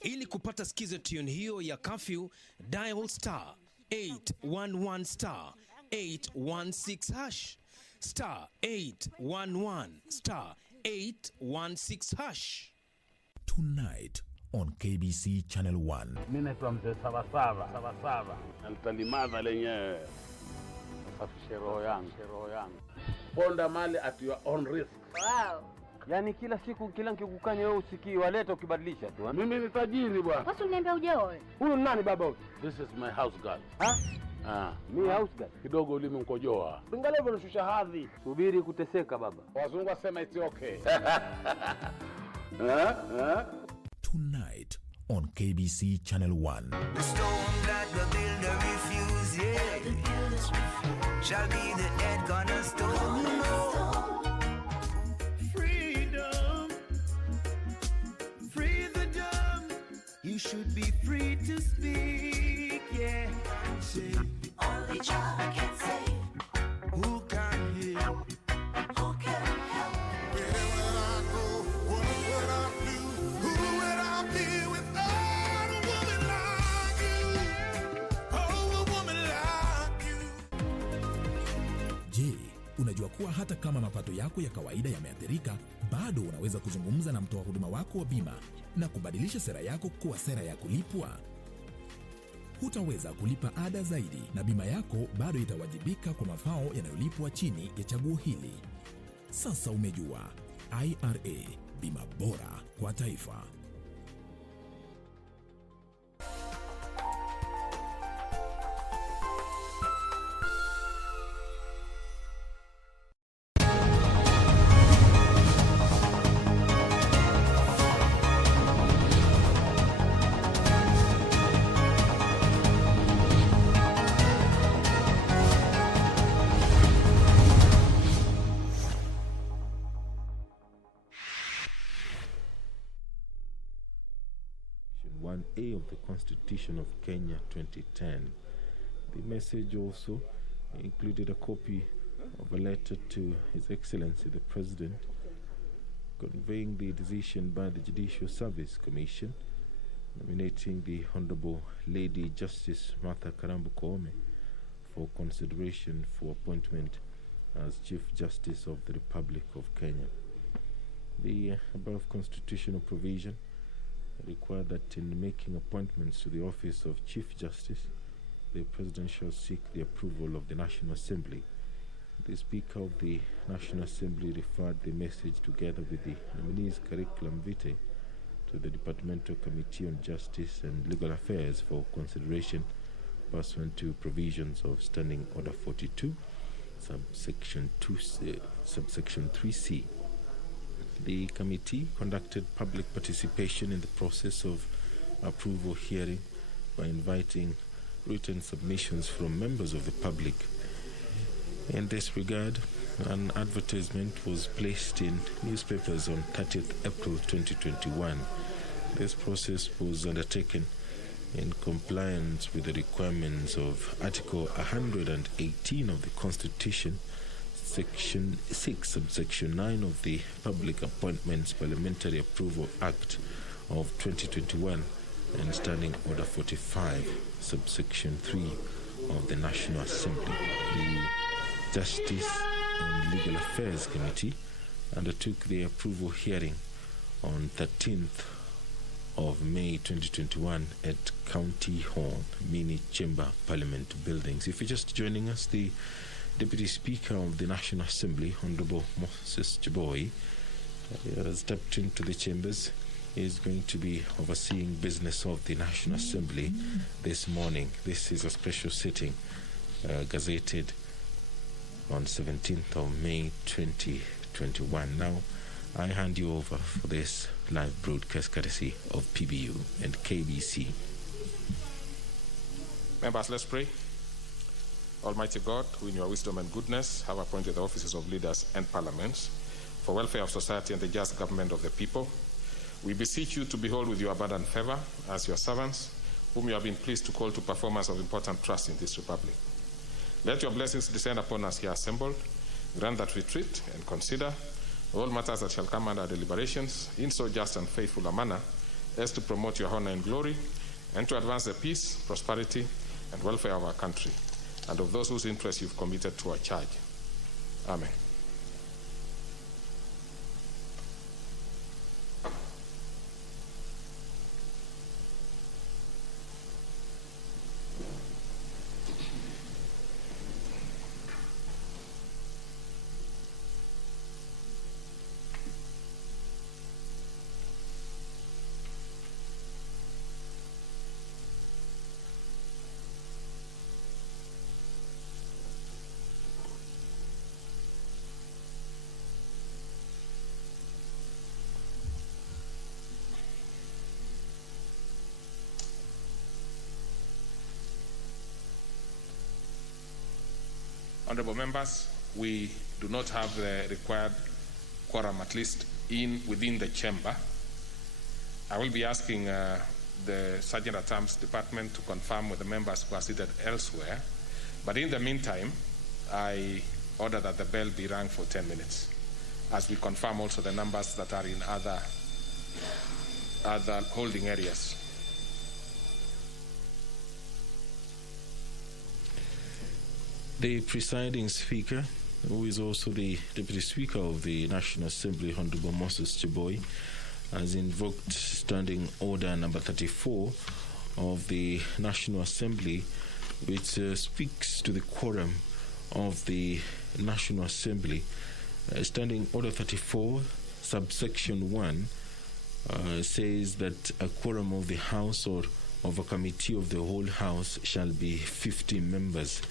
Ili kupata skiza tune hiyo ya curfew, dial star 811 star 816 hash star 811 star 816 hash. Tonight on KBC Channel 1. Mimi naitwa mzee Sava. Nitalimadha lenyewe. Safishe roho yangu. Ponda mali at your own risk. Wow. Yani kila siku kila nikikukanya wewe usikii waleta ukibadilisha tu. Mimi ni tajiri bwana. Watu niambia ujeoe. Huyu nani baba huyu? This is my house girl. Mi house girl. Kidogo ulimi mkojoa. Angalia hivyo unashusha hadhi. Subiri kuteseka baba. Wazungu wasema it's okay. Tonight on KBC Channel 1. The stone that the builder refused, shall be the head cornerstone. Freedom, free the dumb. You should be free to speak, yeah. Say, only child can say. Who can hear? Who can help? Where will I go? What would I do? Who would I be without a woman like you? Oh, a woman like you. Je, unajua kuwa hata kama mapato yako ya kawaida yameathirika, bado unaweza kuzungumza na mtoa huduma wako wa bima na kubadilisha sera yako kuwa sera ya kulipwa? Hutaweza kulipa ada zaidi na bima yako bado itawajibika kwa mafao yanayolipwa chini ya chaguo hili. Sasa umejua, IRA, bima bora kwa taifa. A of the Constitution of Kenya 2010. The message also included a copy of a letter to His Excellency the President conveying the decision by the Judicial Service Commission nominating the Honorable Lady Justice Martha Karambu Koome for consideration for appointment as Chief Justice of the Republic of Kenya. The above constitutional provision require that in making appointments to the office of Chief Justice, the President shall seek the approval of the National Assembly. The Speaker of the National Assembly referred the message together with the nominee's curriculum vitae to the Departmental Committee on Justice and Legal Affairs for consideration pursuant to provisions of Standing Order 42, subsection 3C. The committee conducted public participation in the process of approval hearing by inviting written submissions from members of the public. In this regard, an advertisement was placed in newspapers on 30th April 2021. This process was undertaken in compliance with the requirements of Article 118 of the Constitution, Section 6, subsection 9 of the Public Appointments Parliamentary Approval Act of 2021 and Standing Order 45, subsection 3 of the National Assembly. The Justice and Legal Affairs Committee undertook the approval hearing on 13th of May 2021 at County Hall, Mini Chamber Parliament Buildings. If you're just joining us, the Deputy Speaker of the National Assembly, Honorable Moses Chiboi, has stepped into the chambers. He is going to be overseeing business of the National Assembly this morning. This is a special sitting gazetted on 17th of May 2021. Now, I hand you over for this live broadcast courtesy of PBU and KBC. Members, let's pray. Almighty God, who in your wisdom and goodness have appointed the offices of leaders and parliaments for welfare of society and the just government of the people, we beseech you to behold with your abundant favor as your servants, whom you have been pleased to call to performance of important trust in this republic. Let your blessings descend upon us here assembled. Grant that we treat and consider all matters that shall come under deliberations in so just and faithful a manner as to promote your honor and glory, and to advance the peace, prosperity, and welfare of our country, and of those whose interests you've committed to our charge. Amen. Honorable members, we do not have the required quorum, at least within the chamber. I will be asking the Sergeant at Arms Department to confirm with the members who are seated elsewhere. But in the meantime, I order that the bell be rung for 10 minutes, as we confirm also the numbers that are in other holding areas. The presiding speaker, who is also the Deputy Speaker of the National Assembly, Honorable Moses Cheboy, has invoked Standing Order number 34 of the National Assembly, which speaks to the quorum of the National Assembly. Standing Order 34, subsection 1, says that a quorum of the House or of a committee of the whole House shall be 50 members.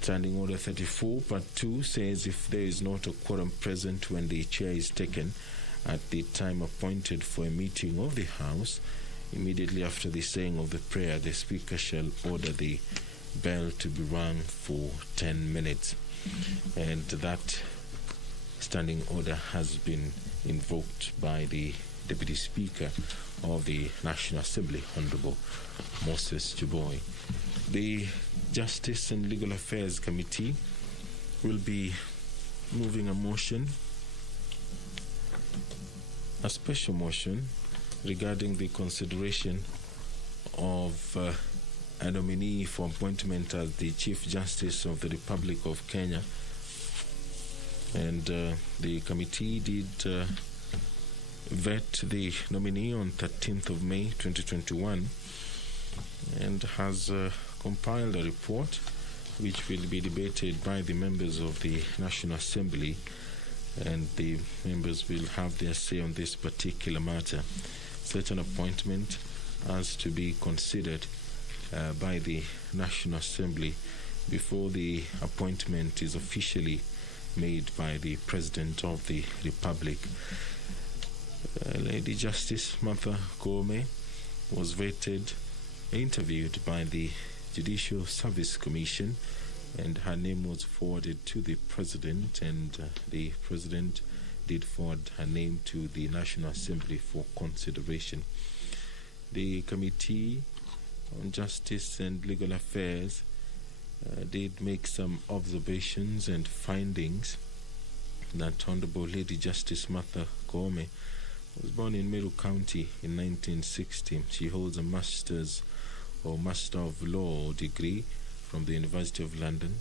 Standing Order 34, Part 2 says if there is not a quorum present when the chair is taken at the time appointed for a meeting of the House, immediately after the saying of the prayer, the Speaker shall order the bell to be rung for 10 minutes. And that standing order has been invoked by the Deputy Speaker of the National Assembly, Honorable Moses Cheboy. The Justice and Legal Affairs Committee will be moving a special motion regarding the consideration of a nominee for appointment as the Chief Justice of the Republic of Kenya. And the committee did vet the nominee on 13th of May 2021 and has compiled a report which will be debated by the members of the National Assembly, and the members will have their say on this particular matter. Such an appointment has to be considered by the National Assembly before the appointment is officially made by the President of the Republic. Lady Justice Martha Koome was interviewed by the Judicial Service Commission, and her name was forwarded to the President, and the President did forward her name to the National Assembly for consideration. The Committee on Justice and Legal Affairs did make some observations and findings that Honorable Lady Justice Martha Koome was born in Meru County in 1960. She holds a Master of Law degree from the University of London,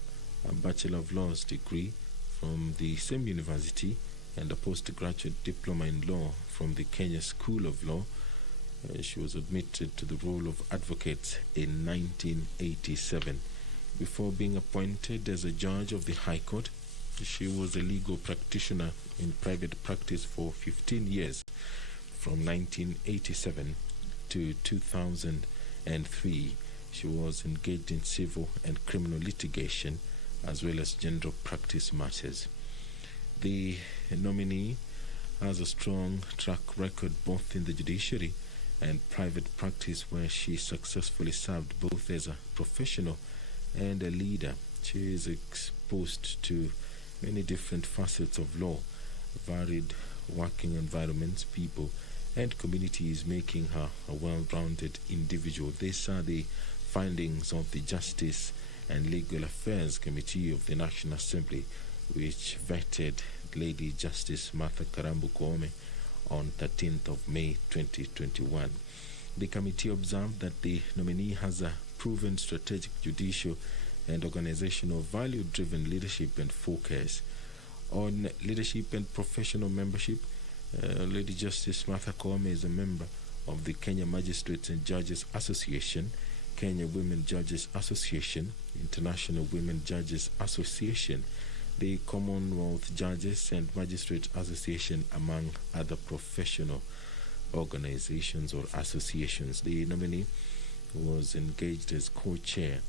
a Bachelor of Laws degree from the same university, and a postgraduate diploma in law from the Kenya School of Law. She was admitted to the role of advocate in 1987. Before being appointed as a judge of the High Court, she was a legal practitioner in private practice for 15 years, from 1987 to 2003. She was engaged in civil and criminal litigation as well as general practice matters. The nominee has a strong track record both in the judiciary and private practice, where she successfully served both as a professional and a leader. She is exposed to many different facets of law, varied working environments, people, and communities, making her a well-rounded individual. These are the findings of the Justice and Legal Affairs Committee of the National Assembly, which vetted Lady Justice Martha Karambu Koome on 13th of May 2021. The committee observed that the nominee has a proven strategic, judicial and organizational value-driven leadership and focus. On leadership and professional membership, Lady Justice Martha Koome is a member of the Kenya Magistrates and Judges Association, Kenya Women Judges Association, International Women Judges Association, the Commonwealth Judges and Magistrates Association, among other professional organizations or associations. The nominee was engaged as co-chair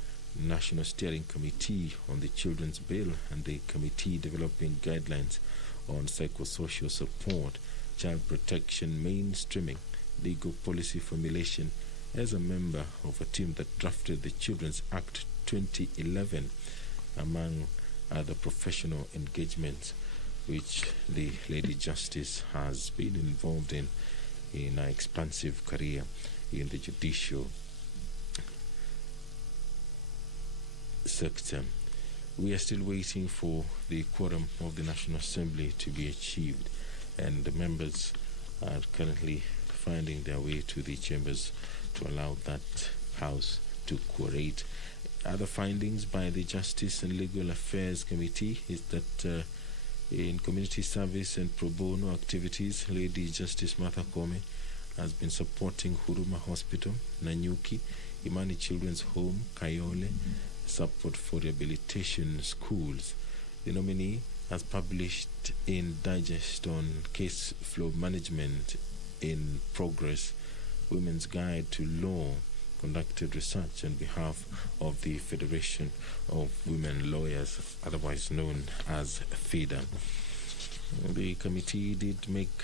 National Steering Committee on the Children's Bill and the Committee Developing Guidelines on Psychosocial Support, Child Protection, Mainstreaming, Legal Policy Formulation, as a member of a team that drafted the Children's Act 2011, among other professional engagements which the Lady Justice has been involved in an expansive career in the judicial sector. We are still waiting for the quorum of the National Assembly to be achieved, and the members are currently finding their way to the chambers to allow that house to quorate. Other findings by the Justice and Legal Affairs Committee is that in community service and pro bono activities, Lady Justice Martha Koome has been supporting Huruma Hospital, Nanyuki, Imani Children's Home, Kayole, support for rehabilitation schools. The nominee has published in Digest on Case Flow Management in Progress, Women's Guide to Law, conducted research on behalf of the Federation of Women Lawyers, otherwise known as FIDA. The committee did make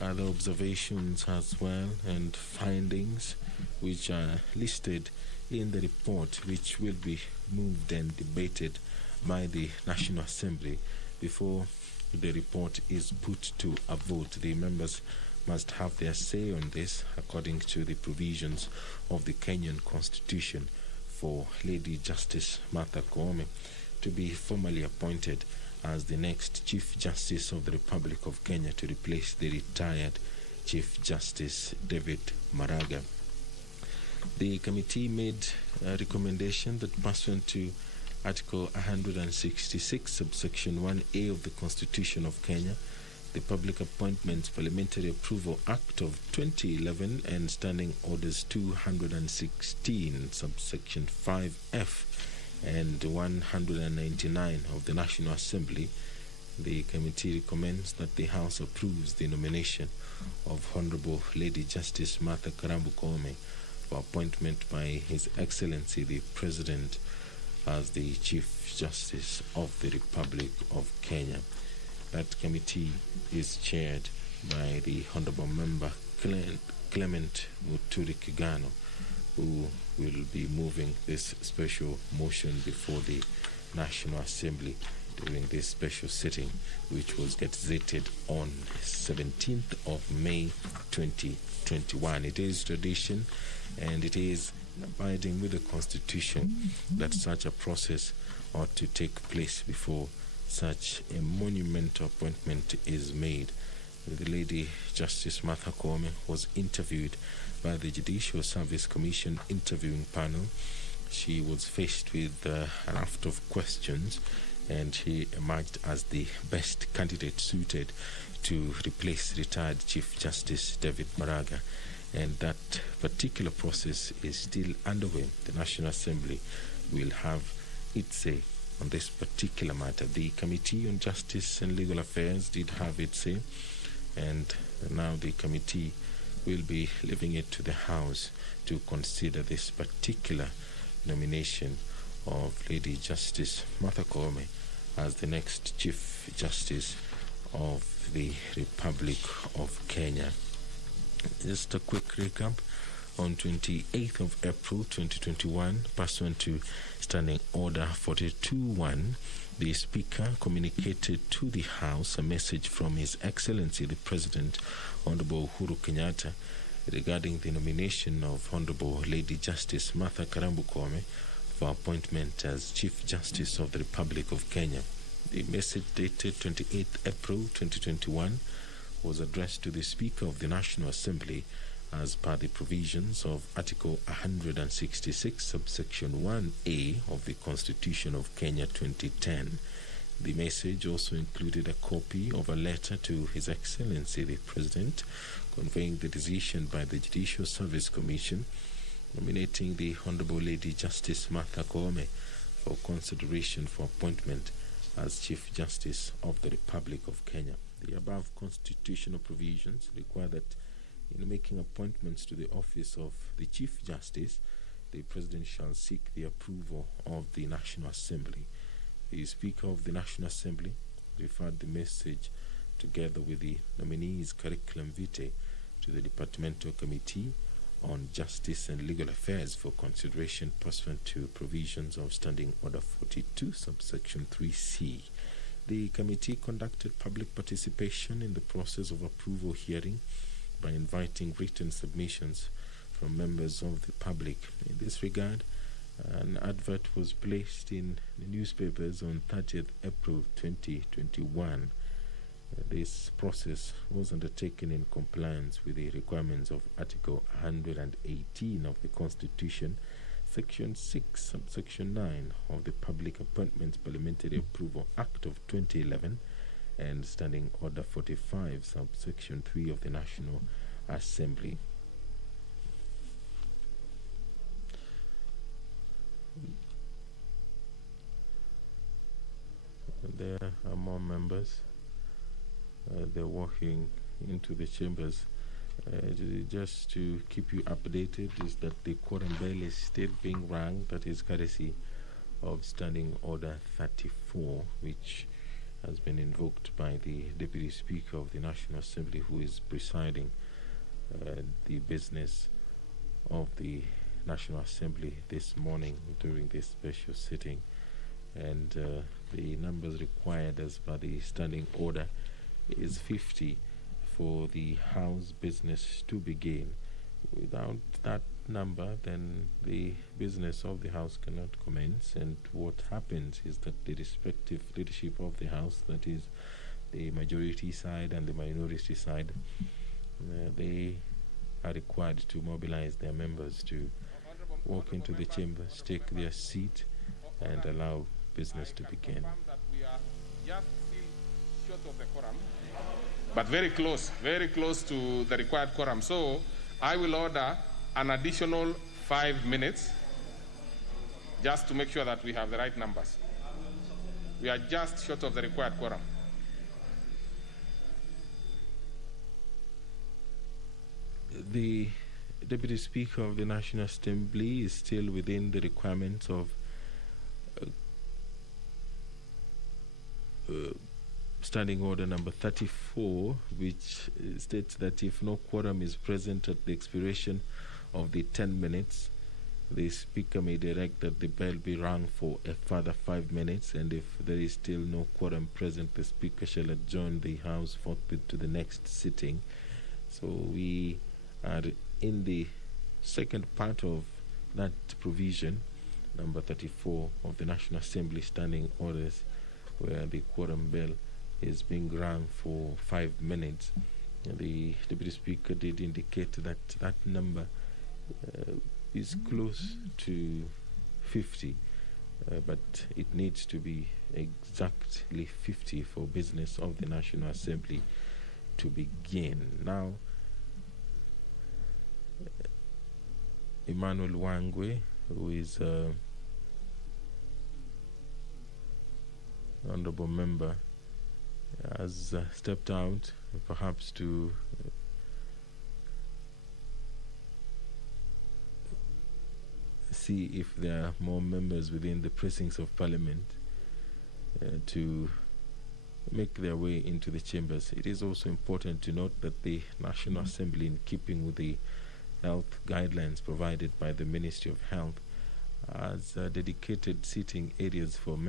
other observations as well and findings which are listed in the report, which will be moved and debated by the National Assembly. Before the report is put to a vote, the members must have their say on this according to the provisions of the Kenyan Constitution for Lady Justice Martha Koome to be formally appointed as the next Chief Justice of the Republic of Kenya to replace the retired Chief Justice David Maraga. The committee made a recommendation that pursuant to Article 166, subsection 1A of the Constitution of Kenya, the Public Appointments Parliamentary Approval Act of 2011 and Standing Orders 216, subsection 5F and 199 of the National Assembly, the committee recommends that the House approves the nomination of Honorable Lady Justice Martha Karambu Koome for appointment by His Excellency the President as the Chief Justice of the Republic of Kenya. That committee is chaired by the Honorable Member Clement Muturi Kigano, who will be moving this special motion before the National Assembly during this special sitting, which was gazetted on 17th of May 2021. It is tradition and it is abiding with the Constitution that such a process ought to take place before such a monumental appointment is made. The Lady Justice Martha Koome was interviewed by the Judicial Service Commission interviewing panel. She was faced with a raft of questions and she emerged as the best candidate suited to replace retired Chief Justice David Maraga, and that particular process is still underway. The National Assembly will have its say on this particular matter. The Committee on Justice and Legal Affairs did have its say, and now the committee will be leaving it to the House to consider this particular nomination of Lady Justice Martha Koome as the next Chief Justice of the Republic of Kenya. Just a quick recap. On 28th of April 2021, pursuant to Standing Order 42.1, the Speaker communicated to the House a message from His Excellency the President, Honorable Uhuru Kenyatta, regarding the nomination of Honorable Lady Justice Martha Karambu Koome for appointment as Chief Justice of the Republic of Kenya. The message dated 28th April 2021 was addressed to the Speaker of the National Assembly as per the provisions of Article 166, subsection 1A of the Constitution of Kenya 2010. The message also included a copy of a letter to His Excellency the President conveying the decision by the Judicial Service Commission nominating the Honorable Lady Justice Martha Koome for consideration for appointment as Chief Justice of the Republic of Kenya. The above constitutional provisions require that in making appointments to the office of the Chief Justice, the President shall seek the approval of the National Assembly. The Speaker of the National Assembly referred the message together with the nominee's curriculum vitae to the Departmental Committee on Justice and Legal Affairs for consideration pursuant to provisions of Standing Order 42, subsection 3C. The committee conducted public participation in the process of approval hearing by inviting written submissions from members of the public. In this regard, an advert was placed in the newspapers on 30th April 2021. This process was undertaken in compliance with the requirements of Article 118 of the Constitution, Section 6, Subsection 9 of the Public Appointments Parliamentary Approval Act of 2011 and Standing Order 45, Subsection 3 of the National Assembly. There are more members. They're walking into the chambers. Just to keep you updated is that the quorum bell is still being rung. That is courtesy of Standing Order 34, which has been invoked by the Deputy Speaker of the National Assembly, who is presiding the business of the National Assembly this morning during this special sitting. And the numbers required as per the Standing Order is 50 for the House business to begin. Without that number, then the business of the House cannot commence, and what happens is that the respective leadership of the House, that is the majority side and the minority side, they are required to mobilize their members to walk into the chambers, take their seat, and allow business to begin. But very close to the required quorum. So I will order an additional 5 minutes just to make sure that we have the right numbers. We are just short of the required quorum. The Deputy Speaker of the National Assembly is still within the requirements of Standing Order number 34, which states that if no quorum is present at the expiration of the 10 minutes, the Speaker may direct that the bell be rung for a further 5 minutes, and if there is still no quorum present, the Speaker shall adjourn the House forthwith to the next sitting. So we are in the second part of that provision, number 34 of the National Assembly Standing Orders, where the quorum bell is being rung for 5 minutes. The Deputy Speaker did indicate that that number is close to 50, but it needs to be exactly 50 for business of the National Assembly to begin. Now, Emmanuel Wangwe, who is honorable member, has stepped out, perhaps to see if there are more members within the precincts of Parliament to make their way into the chambers. It is also important to note that the National Assembly, in keeping with the health guidelines provided by the Ministry of Health, has dedicated seating areas for members